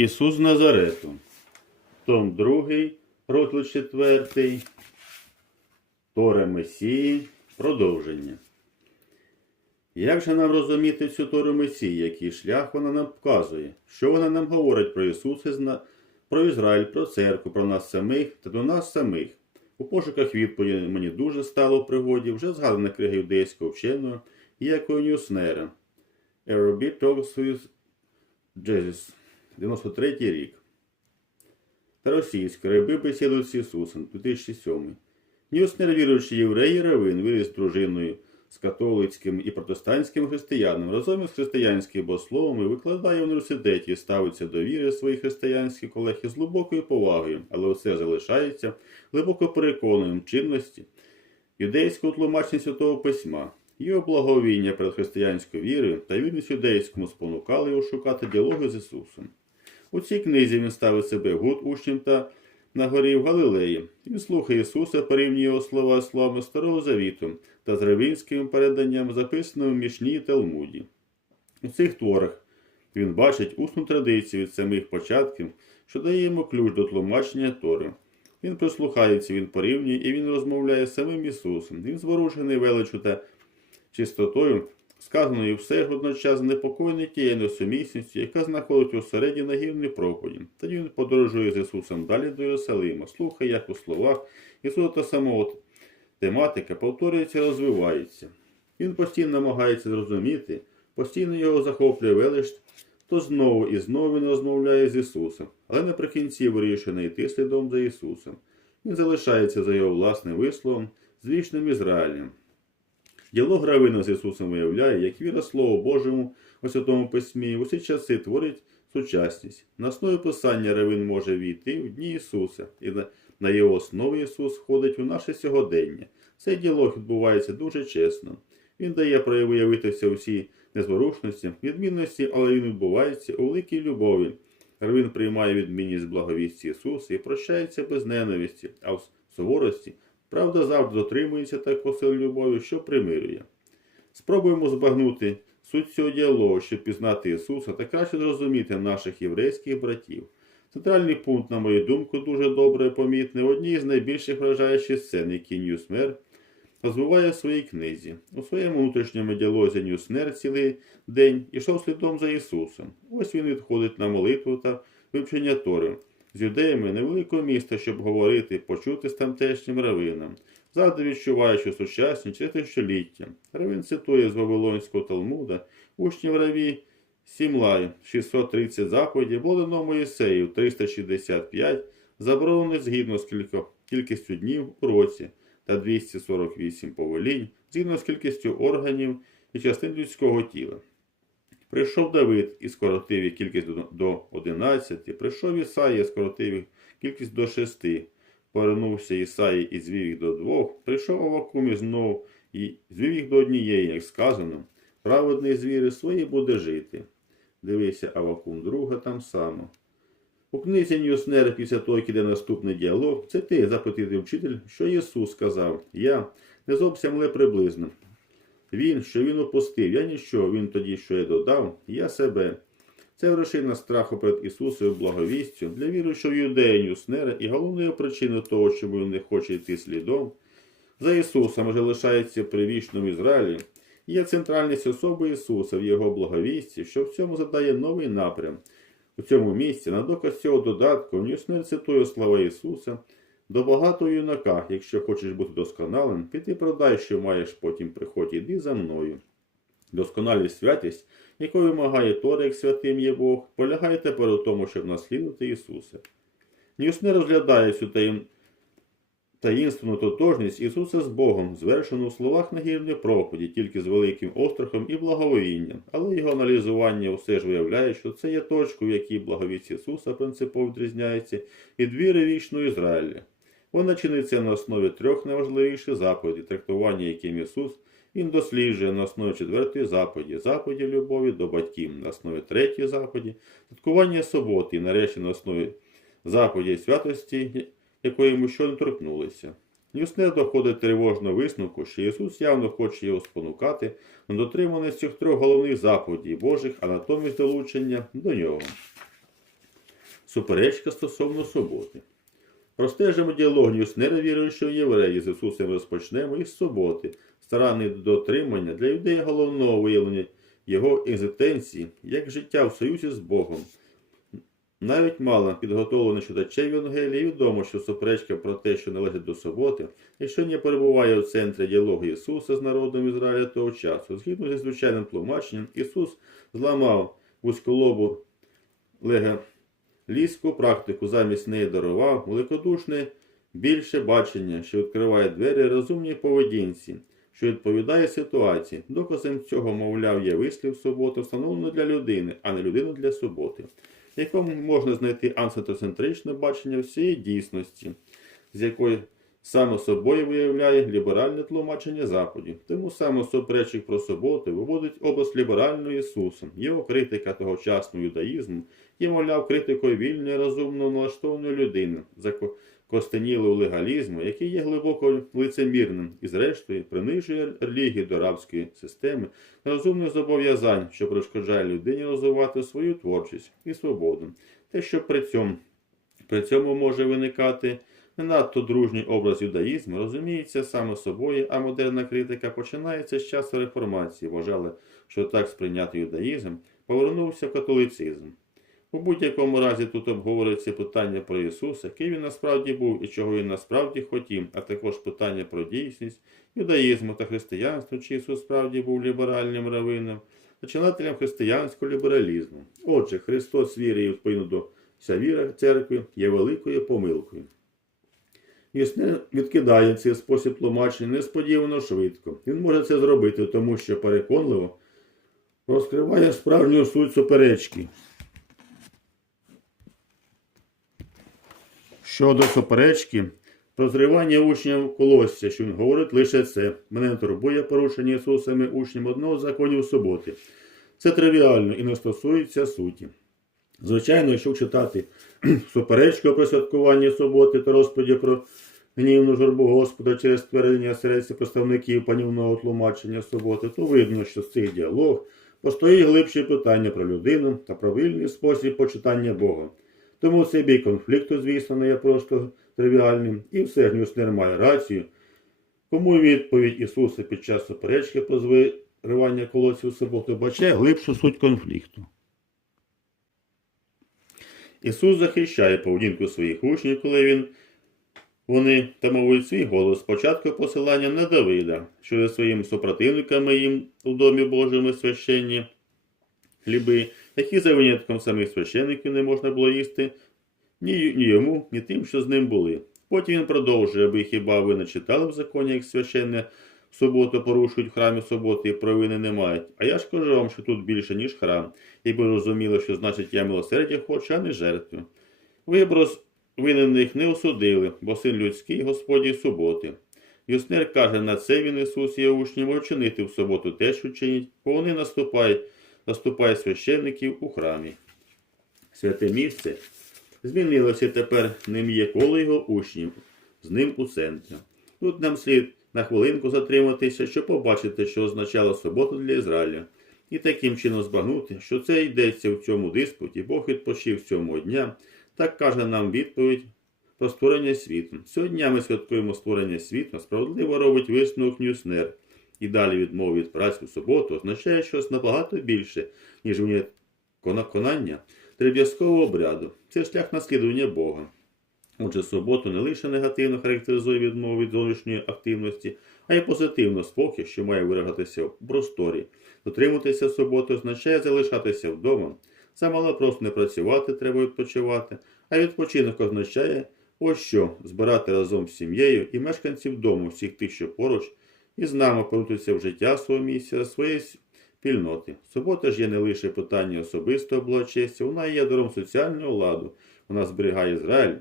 Ісус Назарету. Том 2, розділ 4, Торе Месії, продовження. Як же нам розуміти цю Тору Месії, який шлях вона нам показує? Що вона нам говорить про Ісуса, про Ізраїль, про церкву, про нас самих та до нас самих? У пошуках відповіді мені дуже стало в пригоді вже згадана книга юдейського вченого Якого Ньюснера Arabic Talks with Jesus, 93 рік. Та російська раби бесідують з Ісусом, 2007. Ньюснер, віруючий єврей і равин, виріс дружиною з католицьким і протестантським християнам, разом із християнським богословом і викладає в університеті, ставиться до віри своїх християнських колег із глибокою повагою, але все залишається глибоко переконаним чинності юдейського тлумачення Святого Письма. Його благовіння перед християнською вірою та вірність юдейському спонукали його шукати діалоги з Ісусом. У цій книзі він ставить себе гуд учнем та на горі в Галилеї. Він слухає Ісуса, порівнює його слова словами Старого Завіту та з равінським переданням, записаним в Мішні і Талмуді. У цих творах він бачить усну традицію від самих початків, що дає йому ключ до тлумачення Тори. Він прислухається, він порівнює і він розмовляє з самим Ісусом. Він зворушений величу та чистотою, сказаною все водночас непокоєний тією несумісністю, яка знаходить у середі нагірної проповіді. Тоді він подорожує з Ісусом далі до Єрусалима, слухає, як у словах Ісуса та самого тематика повторюється і розвивається. Він постійно намагається зрозуміти, постійно його захоплює велич, то знову і знову він розмовляє з Ісусом, але наприкінці вирішує не йти слідом за Ісусом. Він залишається за його власним висловом з вічним Ізраїлем. Діалог Равина з Ісусом виявляє, як віра Слову Божому у Святому Письмі в усі часи творить сучасність. На основі писання Равин може війти в дні Ісуса, і на його основі Ісус входить у наше сьогодення. Цей діалог відбувається дуже чесно. Він дає проявитися усі незворушності, відмінності, але він відбувається у великій любові. Равин приймає відмінність благовісті Ісуса і прощається без ненависті, а в суворості Правда завжди дотримується такого сил любові, що примирює. Спробуємо збагнути суть цього діалогу, щоб пізнати Ісуса та краще зрозуміти наших єврейських братів. Центральний пункт, на мою думку, дуже добре помітний в одній з найбільших вражаючих сцен, які Ньюсмер розвиває в своїй книзі. У своєму внутрішньому діалозі Ньюснер цілий день ішов слідом за Ісусом. Ось він відходить на молитву та вивчення Тори з юдеями невеликого міста, щоб говорити, почути з тамтешнім равином. Завжди відчуваючи сучасні чи тисячоліття. Равин цитує з Вавилонського Талмуда учнів Раві Сімлай 630 заповідей було дано Моїсею 365 заборонених згідно з кількістю днів у році та 248 повелінь згідно з кількістю органів і частин людського тіла. Прийшов Давид і скоротив їх кількість до- до 11, прийшов Ісаїя і скоротив їх кількість до 6, повернувся Ісаї і звів їх до двох, прийшов Авакум і знов і звів їх до однієї, як сказано, праведний звіри свої буде жити. Дивися, Авакум друга там само. У книзі Ньюснера після того, як іде наступний діалог, це ти запитати вчитель, що Ісус сказав. Я не зовсім, але приблизно. Він, що він упустив, я нічого, він тоді, що я додав, я себе. Це вершина страху перед Ісусовою благовістю для віруючого юдея Ньюснера і головною причиною того, чому він не хоче йти слідом. За Ісусом вже лишається при вічному Ізраїлі, є центральність особи Ісуса в Його благовісті, що в цьому задає новий напрям. У цьому місці, на доказ цього додатку, Ньюснер цитує слова Ісуса до багатого юнака, якщо хочеш бути досконалим, піди продай, що маєш, потім приходь, іди за мною. Досконалість святість, якої вимагає Тора, як святим є Бог, полягає тепер у тому, щоб наслідувати Ісуса. Ньюснер розглядає цю таїм... таїнственну тотожність Ісуса з Богом, звершену у словах нагірної проповіді, тільки з великим острахом і благовінням, але його аналізування все ж виявляє, що це є точкою, в якій благовість Ісуса принципово відрізняється від віри вічної Ізраїля. Вона чиниться на основі трьох найважливіших заповідей, трактування яким Ісус він досліджує на основі четвертої заповіді, заповіді любові до батьків, на основі третьої заповіді, святкування суботи і нарешті на основі заповіді святості, якої ми щойно торкнулися. Ньюснер доходить тривожного висновку, що Ісус явно хоче його спонукати на дотримання цих трьох головних заповідей Божих, а натомість долучення до нього. суперечка стосовно суботи. Простежимо діалог Ньюснера віруючого євреї з Ісусом розпочнемо із суботи, старанне дотримання для людей головного виявлення його екзистенції як життя в союзі з Богом. Навіть мало підготовлено читачів Євангелії відомо, що суперечка про те, що належить до суботи, якщо не перебуває у центрі діалогу Ісуса з народом Ізраїля того часу. Згідно зі звичайним тлумаченням, Ісус зламав вузьколобу легалістську практику, замість неї дарував великодушне більше бачення, що відкриває двері розумній поведінці, що відповідає ситуації. Доказом цього, мовляв, є вислів суботу, встановлено для людини, а не людину для суботи, в якому можна знайти анситоцентричне бачення всієї дійсності, з якої саме собою виявляє ліберальне тлумачення Заходів. Тому саме суперечок про суботу виводить образ ліберального Ісуса. Його критика тогочасного юдаїзму є, мовляв, критикою вільної, розумно налаштованої людини, закостенілого легалізму, який є глибоко лицемірним і, зрештою, принижує релігію до рабської системи розумних зобов'язань, що перешкоджає людині розвивати свою творчість і свободу. Те, що при цьому, при цьому може виникати не надто дружній образ юдаїзму, розуміється саме собою, а модерна критика починається з часу реформації. Вважали, що так сприйнятий юдаїзм повернувся в католицизм. У будь-якому разі тут обговорюється питання про Ісуса, який він насправді був і чого він насправді хотів, а також питання про дійсність юдаїзму та християнства, чи Ісус справді був ліберальним равином, починателем християнського лібералізму. Отже, Христос віри і відповідно до вся віра церкви є великою помилкою. Існер відкидає цей спосіб тлумачення несподівано швидко. Він може це зробити, тому що переконливо розкриває справжню суть суперечки. Щодо суперечки, про зривання учнів колосся, що він говорить лише це. Мене не турбує порушення Ісусами учням одного з законів суботи. Це тривіально і не стосується суті. Звичайно, якщо читати суперечку про святкування суботи та розповіді про гнівну журбу Господа через твердження серця представників панівного тлумачення суботи, то видно, що з цих діалог постоїть глибші питання про людину та про вільний спосіб почитання Бога. Тому цей бій конфлікту, звісно, не є просто тривіальним, і все ж Нюснер має рацію. Кому відповідь Ісуса під час суперечки про зривання колосів суботи бачає глибшу суть конфлікту. Ісус захищає поведінку своїх учнів, коли він вони тамовують свій голос спочатку посилання на Давида, що зі своїми супротивниками їм у домі Божому священні хліби, які за винятком самих священників не можна було їсти ні, ні йому, ні тим, що з ним були. Потім він продовжує, аби хіба ви не читали в законі, як священне в суботу порушують в храмі суботи і провини не мають. А я ж кажу вам, що тут більше, ніж храм, і ви розуміли, що значить я милосердя хочу, а не жертву. Ви б не осудили, бо син людський Господі суботи. Юснер каже, на це він Ісус є учнів очинити в суботу те, що чинять, бо вони наступають, наступає священників у храмі. Святе місце змінилося тепер ним є коло його учнів, з ним у центрі. Тут нам слід на хвилинку затриматися, щоб побачити, що означала субота для Ізраїля, і таким чином збагнути, що це йдеться в цьому диспуті, Бог відпочив цього дня, так каже нам відповідь про створення світу. Сьогодні ми святкуємо створення світу, справедливо робить висновок Ньюснер. І далі відмова від праці в суботу означає щось набагато більше, ніж виконання дріб'язкового обряду. Це шлях наслідування Бога. Отже, суботу не лише негативно характеризує відмову від зовнішньої активності, а й позитивно спокій, що має виражатися в просторі. Дотримуватися суботи означає залишатися вдома. Замало просто не працювати, треба відпочивати, а відпочинок означає ось що збирати разом з сім'єю і мешканців дому, всіх тих, що поруч, і з нами порутися в життя свого місця, своєї спільноти. Субота ж є не лише питання особистого благочестя, вона є даром соціального ладу. Вона зберігає Ізраїль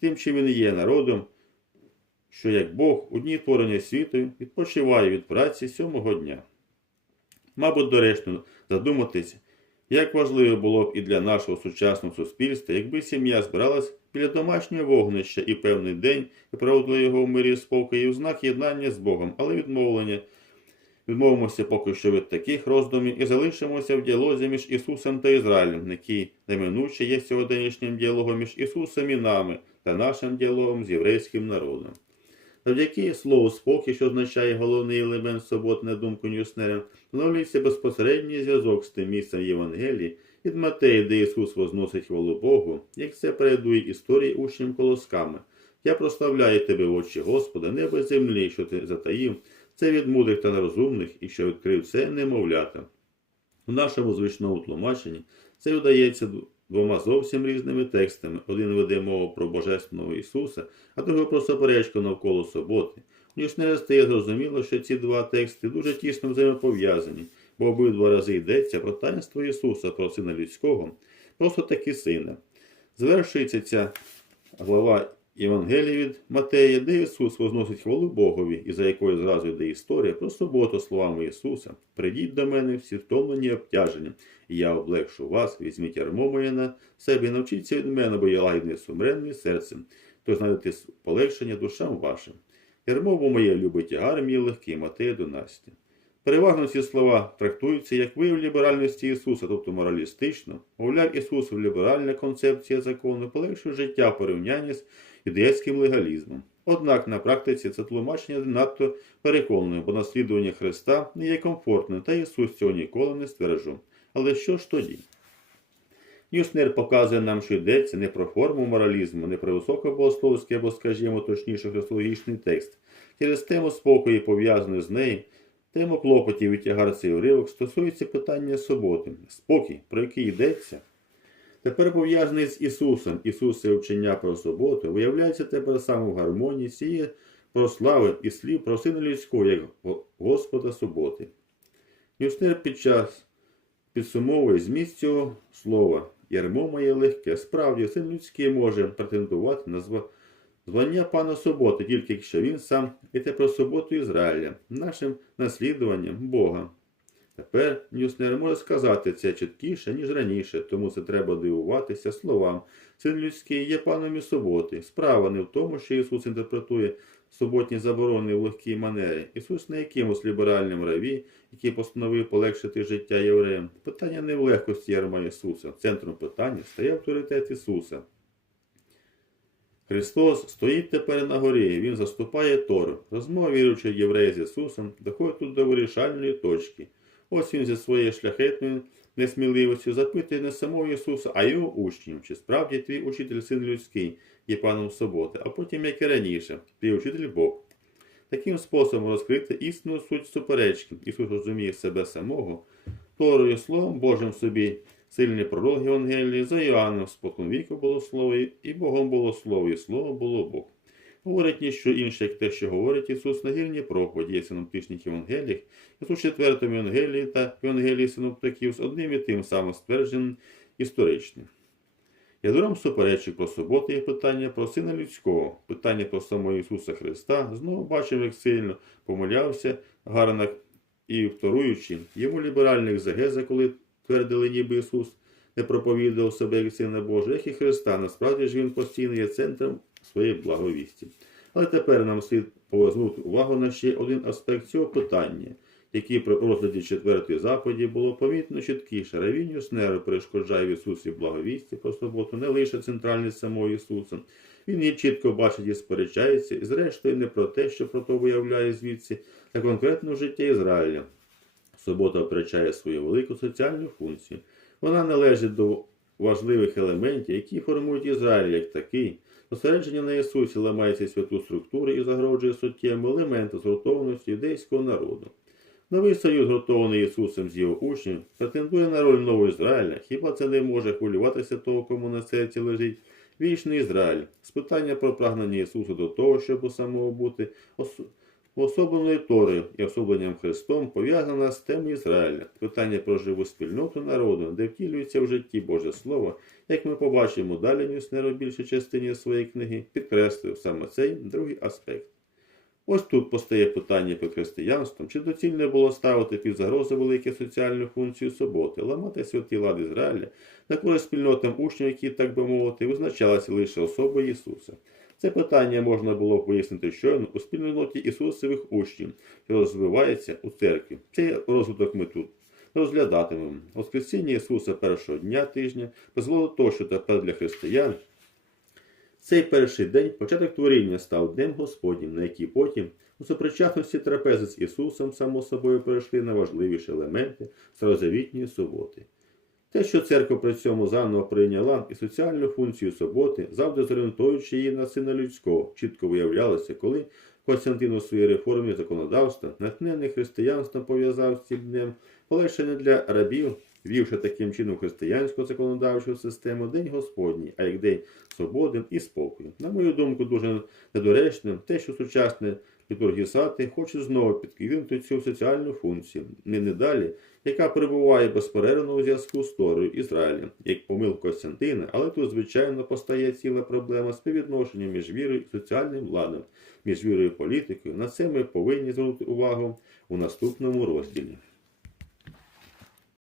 тим, чим він є народом, що як Бог у дні творення світу відпочиває від праці сьомого дня. Мабуть, доречно задуматися, як важливо було б і для нашого сучасного суспільства, якби сім'я збиралась біля домашнього вогнища і певний день і проводила його в мирі і в знак єднання з Богом, але відмовлення Відмовимося поки що від таких роздумів і залишимося в діалозі між Ісусом та Ізраїлем, який неминуче є сьогоднішнім діалогом між Ісусом і нами та нашим діалогом з єврейським народом. Завдяки слову спокій, що означає головний елемент субот на думку Ньюснера, встановлюється безпосередній зв'язок з тим місцем Євангелії від Матеї, де Ісус возносить хвалу Богу, як це передує історії учням колосками. Я прославляю тебе, очі Господа, небо землі, що ти затаїв, це від мудрих та нерозумних, і що відкрив це немовлята. У нашому звичному тлумаченні це видається двома зовсім різними текстами. Один веде мову про Божественного Ісуса, а другий про суперечку навколо суботи. Нічне стає зрозуміло, що ці два тексти дуже тісно взаємопов'язані, бо обидва рази йдеться про таїнство Ісуса, про Сина Людського, просто таки Сина. Звершується ця глава Євангелії від Матея, де Ісус возносить хвалу Богові, і за якою зразу йде історія про суботу словами Ісуса. Придіть до мене всі втомлені і обтяжені, і я облегшу вас, візьміть ярмо моє на себе і навчіться від мене, бо я лагідний сумренний серцем, то знайдете полегшення душам вашим. Ярмо бо моє любить тягар мій легкий, Матея 11. Переважно ці слова трактуються як вияв ліберальності Ісуса, тобто моралістично. Мовляв, Ісус ліберальна концепція закону полегшує життя в порівнянні з юдейським легалізмом. Однак на практиці це тлумачення надто переконане, бо наслідування Христа не є комфортним, та Ісус цього ніколи не стверджував. Але що ж тоді? Ньюснер показує нам, що йдеться не про форму моралізму, не про високобогословський або, скажімо, точніше христологічний текст. Через тему спокою, пов'язану з нею, тему клопотів і тягар цей уривок стосується питання суботи. Спокій, про який йдеться, тепер пов'язаний з Ісусом. Ісус це вчення про суботу, виявляється тепер саме в гармонії сіє про слави і слів про сина людського, як Господа суботи. Ньюснер під час підсумовує зміст цього слова. Ярмо моє легке. Справді, син людський може претендувати на зва- звання пана суботи, тільки якщо він сам іде про суботу Ізраїля, нашим наслідуванням Бога. Тепер Ньюснер може сказати це чіткіше, ніж раніше, тому це треба дивуватися словам. Син людський є паном і суботи. Справа не в тому, що Ісус інтерпретує суботні заборони в легкій манері. Ісус не якимось ліберальним раві, який постановив полегшити життя євреям. Питання не в легкості ярма Ісуса. Центром питання стає авторитет Ісуса. Христос стоїть тепер на горі, Він заступає Тору. Розмова віруючих євреїв з Ісусом доходить тут до вирішальної точки. Ось він зі своєю шляхетною несміливістю запитує не самого Ісуса, а його учнів, чи справді твій учитель син людський є паном суботи, а потім, як і раніше, твій учитель Бог. Таким способом розкрити істинну суть суперечки. Ісус розуміє себе самого, Торою Словом Божим собі, сильний пророк Євангелії, за Іоанном спокон віку було слово, і Богом було слово, і слово було Бог. Говорить ніщо інше, як те, що говорить Ісус на гірній проповіді синоптичних Євангеліях, Ісус четвертому Євангелії та Євангелії синоптиків з одним і тим самим ствердженим історичним. Ядром суперечок про суботу є питання про Сина Людського, питання про самого Ісуса Христа. Знову бачимо, як сильно помилявся Гарнак і вторуючи йому ліберальних загеза, коли твердили, ніби Ісус не проповідував себе як Сина Божого, як і Христа. Насправді ж він постійно є центром своєї благовісті. Але тепер нам слід повернути увагу на ще один аспект цього питання, який при розгляді четвертої заповіді було помітно чіткіше. Равініус Неро перешкоджає в Ісусі благовісті про суботу не лише центральність самого Ісуса. Він її чітко бачить і сперечається, і зрештою не про те, що про то виявляє звідси, а конкретно життя Ізраїля. Субота втрачає свою велику соціальну функцію. Вона належить до важливих елементів, які формують Ізраїль як такий. Зосередження на Ісусі ламається святу структуру і загрожує суттєвому елементу згуртованості юдейського народу. Новий союз, згуртований Ісусом з його учнів, претендує на роль нового Ізраїля. Хіба це не може хвилюватися того, кому на серці лежить вічний Ізраїль? Спитання про прагнення Ісуса до того, щоб у самого бути ос- особленою Торою і особленням Христом пов'язана з темою Ізраїля. Питання про живу спільноту народу, де втілюється в житті Боже Слово, як ми побачимо далі Нюснер у більшій частині своєї книги, підкреслив саме цей другий аспект. Ось тут постає питання під християнством, чи доцільно було ставити під загрозу велику соціальну функцію суботи, ламати святі лади Ізраїля на користь спільнотам учнів, які, так би мовити, визначалися лише особою Ісуса. Це питання можна було б вияснити щойно у спільноті Ісусових учнів, що розвивається у церкві. Цей розвиток ми тут розглядатимемо. Воскресіння Ісуса першого дня тижня призвело того, що тепер для християн цей перший день початок творіння став Днем Господнім, на який потім у супричасності трапези з Ісусом, само собою, перейшли на важливіші елементи старозавітньої суботи. Те, що церква при цьому заново прийняла і соціальну функцію суботи, завжди зорієнтуючи її на сина людського, чітко виявлялося, коли Константин у своїй реформі законодавства, натхнений християнством, пов'язав з цим днем полегшення для рабів, ввівши таким чином християнську законодавчу систему День Господній, а як день свободи і спокою. На мою думку, дуже недоречним те, що сучасне літургісати хочуть знову підкинути цю соціальну функцію, не недалі, яка перебуває безперервно у зв'язку з Торою Ізраїля, як помилка Костянтина, але тут, звичайно, постає ціла проблема співвідношення між вірою і соціальним владом, між вірою і політикою. На це ми повинні звернути увагу у наступному розділі.